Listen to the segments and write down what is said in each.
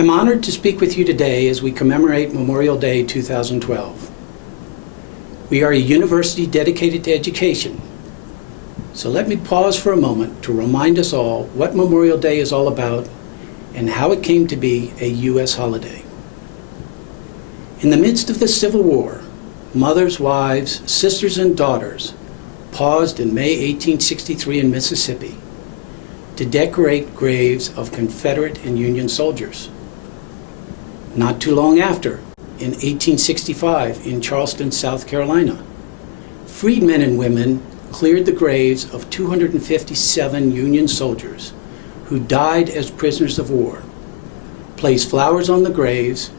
I'm honored to speak with you today as we commemorate Memorial Day 2012. We are a university dedicated to education, so let me pause for a moment to remind us all what Memorial Day is all about and how it came to be a U.S. holiday. In the midst of the Civil War, mothers, wives, sisters, and daughters paused in May 1863 in Mississippi to decorate graves of Confederate and Union soldiers. Not too long after, in 1865 in Charleston, South Carolina, freedmen and women cleared the graves of 257 Union soldiers who died as prisoners of war, placed flowers on the graves,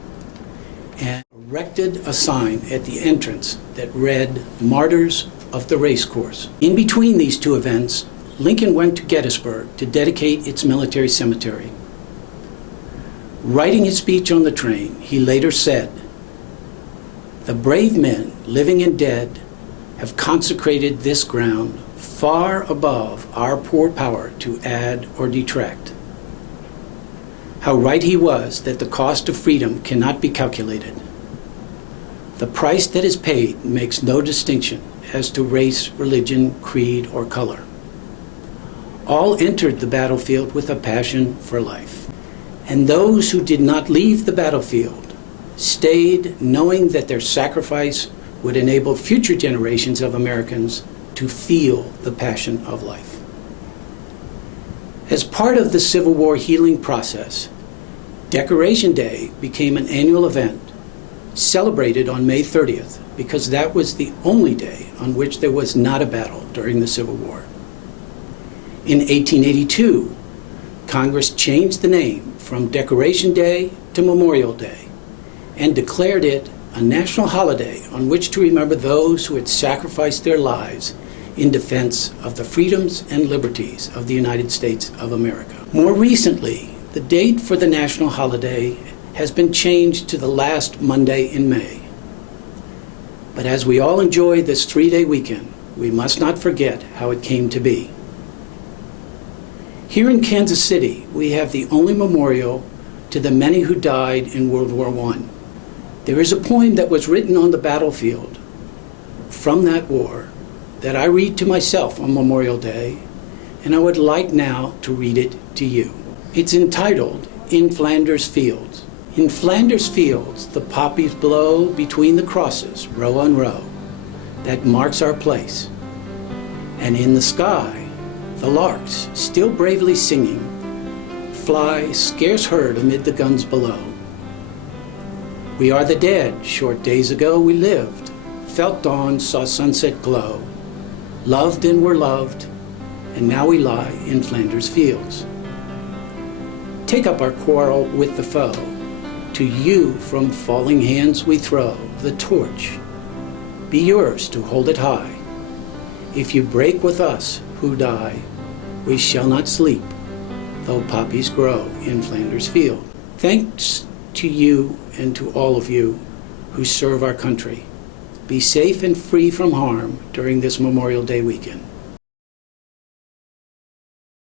and erected a sign at the entrance that read, "Martyrs of the Racecourse." In between these two events, Lincoln went to Gettysburg to dedicate its military cemetery. Writing his speech on the train, he later said, "The brave men, living and dead, have consecrated this ground far above our poor power to add or detract." How right he was that the cost of freedom cannot be calculated. The price that is paid makes no distinction as to race, religion, creed, or color. All entered the battlefield with a passion for life. And those who did not leave the battlefield stayed knowing that their sacrifice would enable future generations of Americans to feel the passion of life. As part of the Civil War healing process, Decoration Day became an annual event celebrated on May 30th because that was the only day on which there was not a battle during the Civil War. In 1882, Congress changed the name from Decoration Day to Memorial Day and declared it a national holiday on which to remember those who had sacrificed their lives in defense of the freedoms and liberties of the United States of America. More recently, the date for the national holiday has been changed to the last Monday in May. But as we all enjoy this three-day weekend, we must not forget how it came to be. Here in Kansas City, we have the only memorial to the many who died in World War I. There is a poem that was written on the battlefield from that war that I read to myself on Memorial Day, and I would like now to read it to you. It's entitled, "In Flanders Fields." In Flanders fields, the poppies blow between the crosses, row on row, that marks our place. And in the sky, the larks, still bravely singing, fly scarce heard amid the guns below. We are the dead, short days ago we lived, felt dawn, saw sunset glow, loved and were loved, and now we lie in Flanders fields. Take up our quarrel with the foe, to you from falling hands we throw the torch. Be yours to hold it high. If you break with us who die, we shall not sleep, though poppies grow in Flanders field. Thanks to you and to all of you who serve our country. Be safe and free from harm during this Memorial Day weekend.